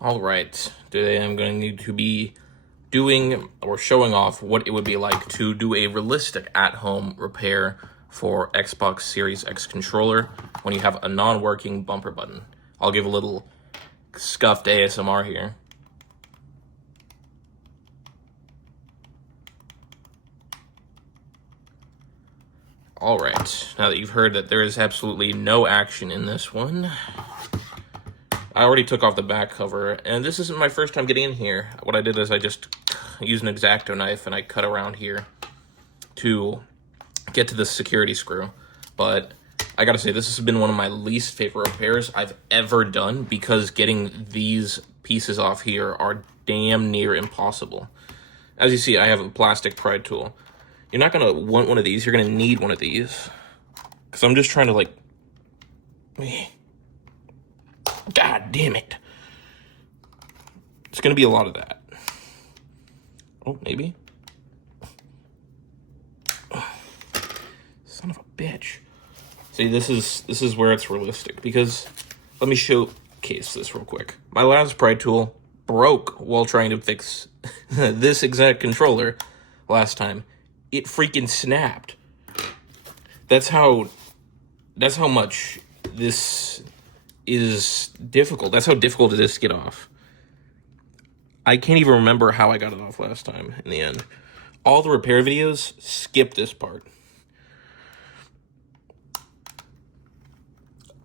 All right, today I'm going to need to be doing or showing off what it would be like to do a realistic at-home repair for Xbox Series X controller when you have a non-working bumper button. I'll give a little scuffed ASMR here. All right, now that you've heard that there is absolutely no action in this one, I already took off the back cover, and this isn't my first time getting in here. What I did is I just used an X-Acto knife and I cut around here to get to the security screw. But I gotta say, this has been one of my least favorite repairs I've ever done because getting these pieces off here are damn near impossible. As you see, I have a plastic pry tool. You're not gonna want one of these, you're gonna need one of these. Because I'm just trying to, like... God damn it. It's gonna be a lot of that. Oh, maybe? Son of a bitch. See, this is where it's realistic, because let me showcase this real quick. My last pry tool broke while trying to fix this exact controller last time. It freaking snapped. That's how much this is difficult. That's how difficult it is to get off. I can't even remember how I got it off last time in the end. All the repair videos skip this part.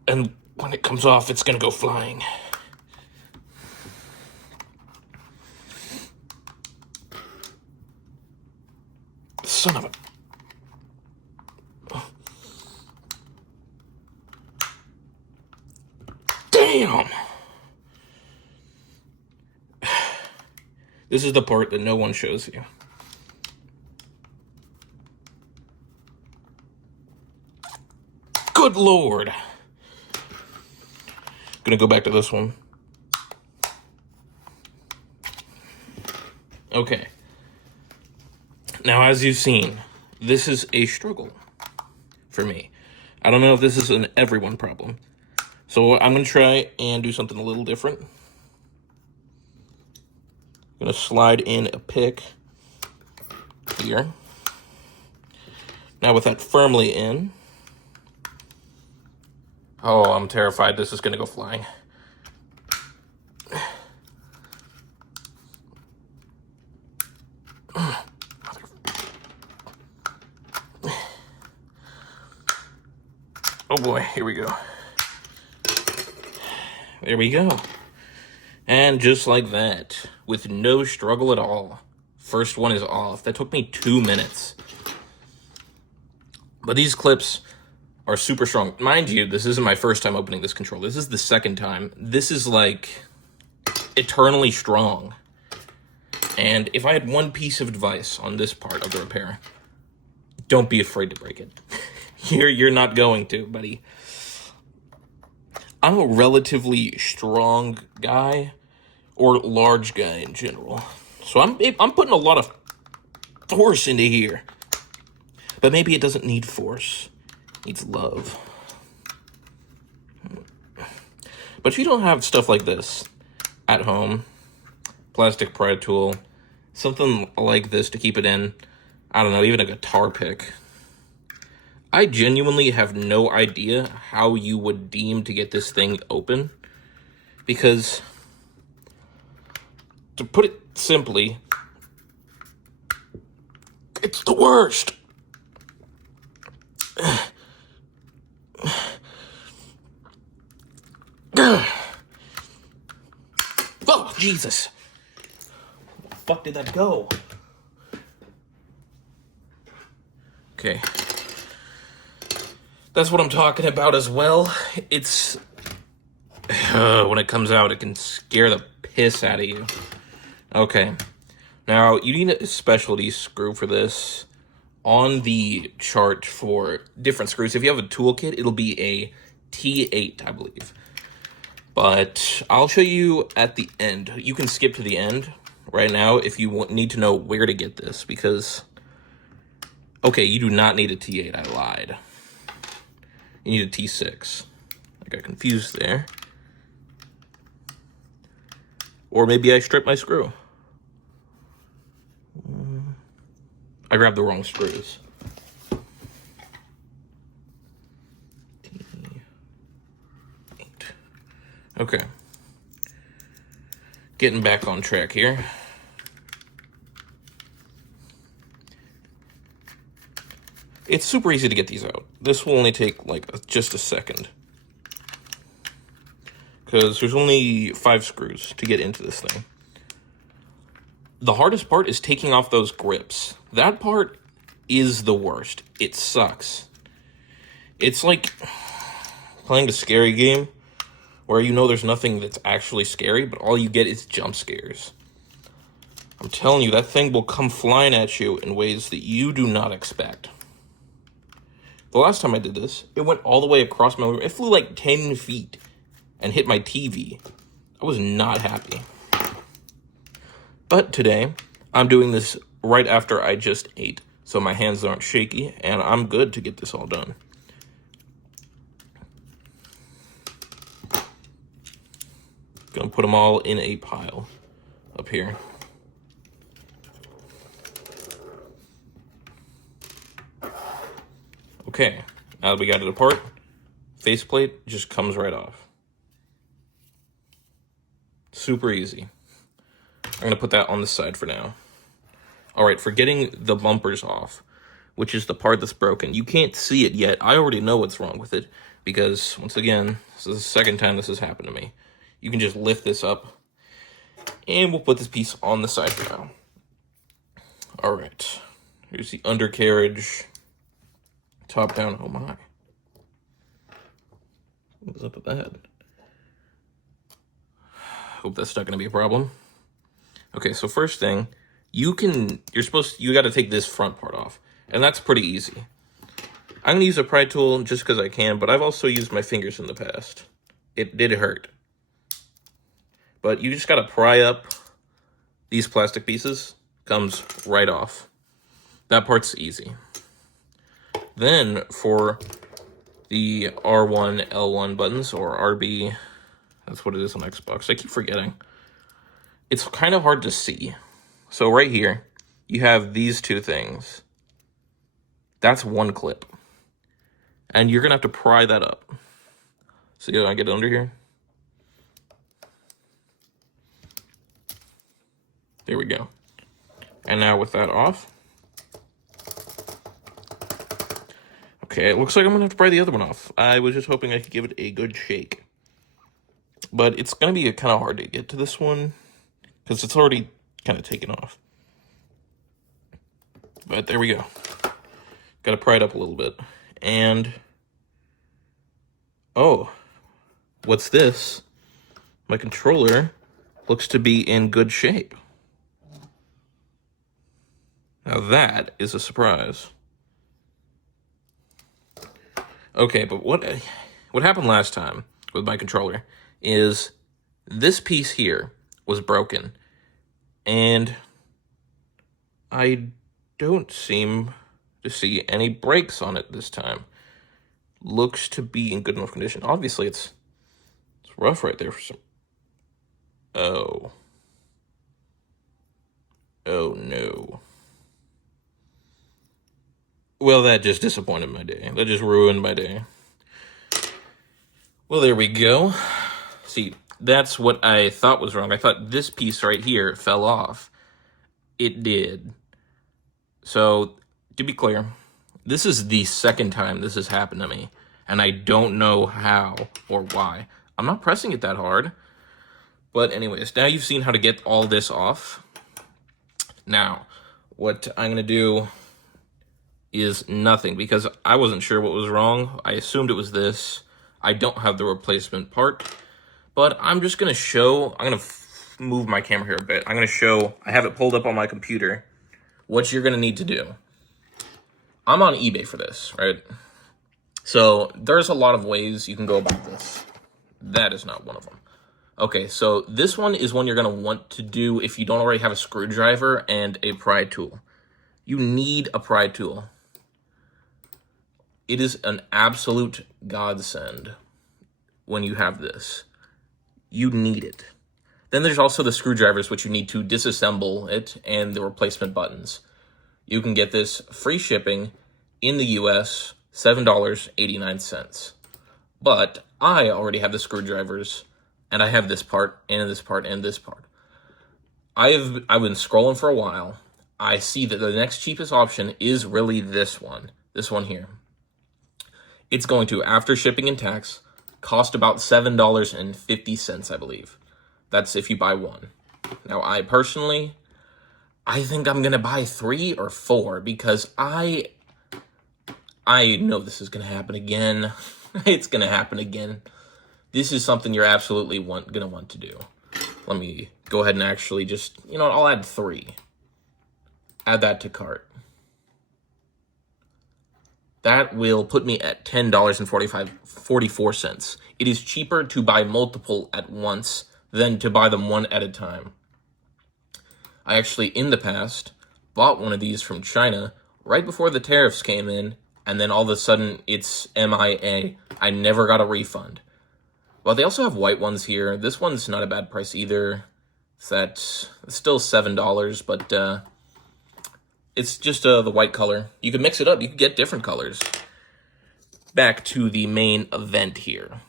And when it comes off, it's gonna go flying. Son of a... Damn! This is the part that no one shows you. Good Lord! Gonna go back to this one. Okay. Now, as you've seen, this is a struggle for me. I don't know if this is an everyone problem. So I'm gonna try and do something a little different. I'm gonna slide in a pick here. Now with that firmly in, oh, I'm terrified this is gonna go flying. Oh boy, here we go. There we go. And just like that, with no struggle at all, first one is off. That took me 2 minutes. But these clips are super strong. Mind you, this isn't my first time opening this controller. This is the second time. This is like eternally strong. And if I had one piece of advice on this part of the repair, don't be afraid to break it. You're not going to, buddy. I'm a relatively strong guy, or large guy in general. So I'm putting a lot of force into here. But maybe it doesn't need force. It needs love. But if you don't have stuff like this at home, plastic pry tool, something like this to keep it in, I don't know, even a guitar pick, I genuinely have no idea how you would deem to get this thing open, because, to put it simply, it's the worst. Oh, Jesus. Where the fuck did that go? Okay. That's what I'm talking about as well. It's... when it comes out, it can scare the piss out of you. Okay. Now, you need a specialty screw for this. On the chart for different screws, if you have a toolkit, it'll be a T8, I believe. But I'll show you at the end. You can skip to the end right now if you need to know where to get this, because... Okay, you do not need a T8, I lied. You need a T6. I got confused there. Or maybe I stripped my screw. I grabbed the wrong screws. Okay. Getting back on track here. It's super easy to get these out. This will only take like just a second. Because there's only 5 screws to get into this thing. The hardest part is taking off those grips. That part is the worst. It sucks. It's like playing a scary game where you know there's nothing that's actually scary, but all you get is jump scares. I'm telling you, that thing will come flying at you in ways that you do not expect. The last time I did this, it went all the way across my room. It flew like 10 feet and hit my TV. I was not happy. But today, I'm doing this right after I just ate, so my hands aren't shaky, and I'm good to get this all done. Gonna put them all in a pile up here. Okay, now that we got it apart, faceplate just comes right off. Super easy. I'm gonna put that on the side for now. All right, for getting the bumpers off, which is the part that's broken. You can't see it yet. I already know what's wrong with it because, once again, this is the second time this has happened to me. You can just lift this up, and we'll put this piece on the side for now. All right, here's the undercarriage. Top down, oh my. What's up with that? Hope that's not gonna be a problem. Okay, so first thing, you gotta take this front part off, and that's pretty easy. I'm gonna use a pry tool just because I can, but I've also used my fingers in the past. It did hurt. But you just gotta pry up these plastic pieces, comes right off. That part's easy. Then for the R1, L1 buttons, or RB, that's what it is on Xbox. I keep forgetting. It's kind of hard to see. So right here, you have these two things. That's one clip. And you're gonna have to pry that up. See how I get it under here? There we go. And now with that off, okay, it looks like I'm gonna have to pry the other one off. I was just hoping I could give it a good shake. But it's gonna be kind of hard to get to this one because it's already kind of taken off. But there we go. Gotta pry it up a little bit. And, oh, what's this? My controller looks to be in good shape. Now that is a surprise. Okay, but what happened last time with my controller is this piece here was broken, and I don't seem to see any breaks on it this time. Looks to be in good enough condition. Obviously, it's rough right there for some. Oh no. Well, that just disappointed my day. That just ruined my day. Well, there we go. See, that's what I thought was wrong. I thought this piece right here fell off. It did. So, to be clear, this is the second time this has happened to me, and I don't know how or why. I'm not pressing it that hard. But anyways, now you've seen how to get all this off. Now, what I'm going to do is nothing, because I wasn't sure what was wrong. I assumed it was this. I don't have the replacement part, but I'm just going to show, I'm going to move my camera here a bit. I'm going to show, I have it pulled up on my computer, what you're going to need to do. I'm on eBay for this, right? So there's a lot of ways you can go about this. That is not one of them. Okay, so this one is one you're going to want to do if you don't already have a screwdriver and a pry tool. You need a pry tool. It is an absolute godsend when you have this. You need it. Then there's also the screwdrivers, which you need to disassemble it, and the replacement buttons. You can get this free shipping in the US, $7.89. But I already have the screwdrivers, and I have this part, and this part, and this part. I've been scrolling for a while. I see that the next cheapest option is really this one here. It's going to, after shipping and tax, cost about $7.50, I believe. That's if you buy one. Now, I think I'm going to buy 3 or 4 because I know this is going to happen again. It's going to happen again. This is something you're absolutely going to want to do. Let me go ahead and actually just, I'll add 3. Add that to cart. That will put me at $10.44. It is cheaper to buy multiple at once than to buy them one at a time. I actually, in the past, bought one of these from China right before the tariffs came in, and then all of a sudden it's MIA. I never got a refund. Well, they also have white ones here. This one's not a bad price either. It's still $7, but it's just the white color. You can mix it up. You can get different colors. Back to the main event here.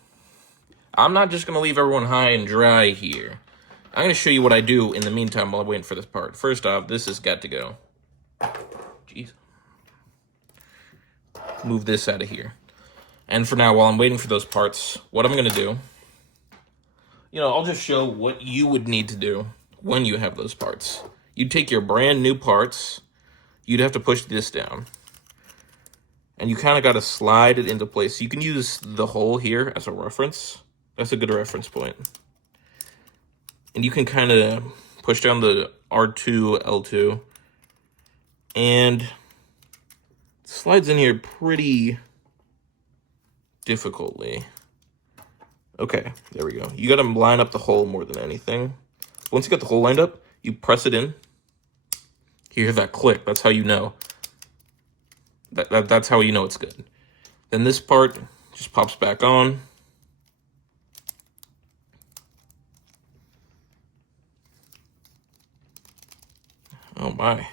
I'm not just going to leave everyone high and dry here. I'm going to show you what I do in the meantime while I'm waiting for this part. First off, this has got to go. Jeez. Move this out of here. And for now, while I'm waiting for those parts, what I'm going to do, I'll just show what you would need to do when you have those parts. You'd take your brand new parts. You'd have to push this down. And you kind of got to slide it into place. You can use the hole here as a reference. That's a good reference point. And you can kind of push down the R2, L2. And it slides in here pretty difficultly. Okay, there we go. You got to line up the hole more than anything. Once you got the hole lined up, you press it in. You hear that click. That's how you know. That's how you know it's good. Then this part just pops back on. Oh my.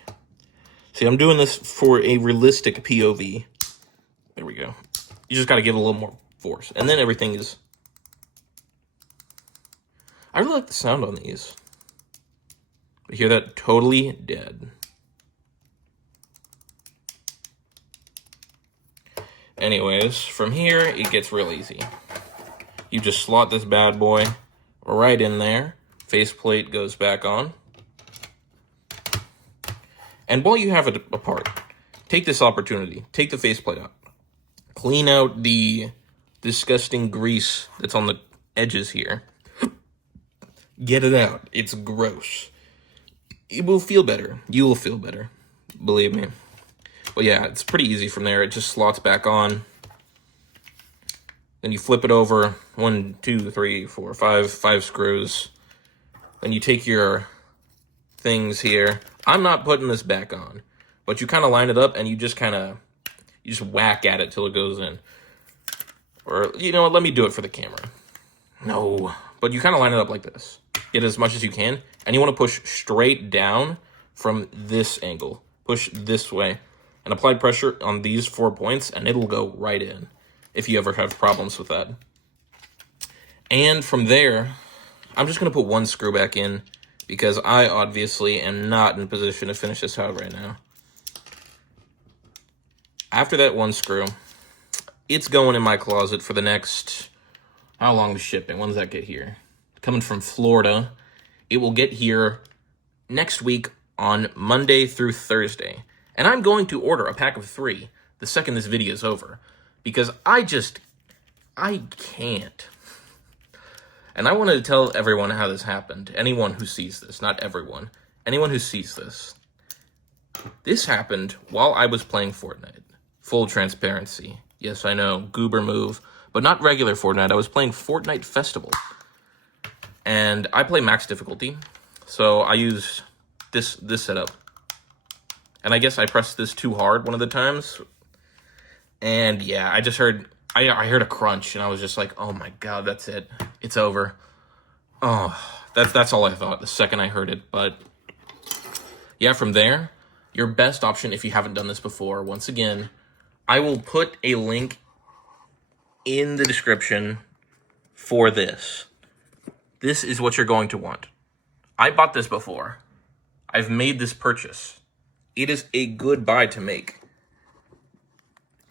See, I'm doing this for a realistic POV. There we go. You just got to give it a little more force. And then everything is... I really like the sound on these. You hear that? Totally dead. Anyways, from here, it gets real easy. You just slot this bad boy right in there. Faceplate goes back on. And while you have it apart, take this opportunity. Take the faceplate out. Clean out the disgusting grease that's on the edges here. Get it out. It's gross. It will feel better. You will feel better. Believe me. But yeah, it's pretty easy from there. It just slots back on. Then you flip it over. 1, 2, 3, 4, 5 screws. Then you take your things here. I'm not putting this back on. But you kind of line it up and you just whack at it till it goes in. Or, let me do it for the camera. No. But you kind of line it up like this. Get as much as you can. And you want to push straight down from this angle. Push this way. And apply pressure on these 4 points, and it'll go right in. If you ever have problems with that. And from there, I'm just going to put 1 screw back in. Because I obviously am not in a position to finish this out right now. After that 1 screw, it's going in my closet for the next... How long is shipping? When does that get here? Coming from Florida. It will get here next week on Monday through Thursday. And I'm going to order a pack of 3 the second this video is over. Because I can't. And I wanted to tell everyone how this happened. Anyone who sees this, not everyone. Anyone who sees this. This happened while I was playing Fortnite. Full transparency. Yes, I know, goober move. But not regular Fortnite. I was playing Fortnite Festival. And I play max difficulty. So I use this setup. And I guess I pressed this too hard one of the times. And yeah, I just heard... I heard a crunch, and I was just like, oh my god, that's it. It's over. Oh, That's all I thought the second I heard it. But yeah, from there, your best option if you haven't done this before, once again, I will put a link in the description for this. This is what you're going to want. I bought this before. I've made this purchase. It is a good buy to make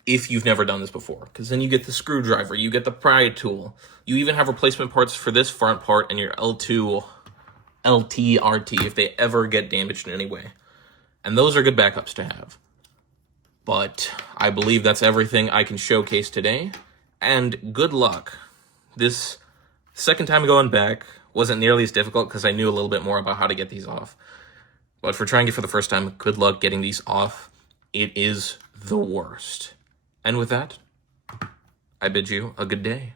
if you've never done this before, because then you get the screwdriver, you get the pry tool, you even have replacement parts for this front part and your L2, LT, RT if they ever get damaged in any way. And those are good backups to have. But I believe that's everything I can showcase today. And good luck. This second time going back wasn't nearly as difficult because I knew a little bit more about how to get these off. But for trying it for the first time, good luck getting these off. It is the worst. And with that, I bid you a good day.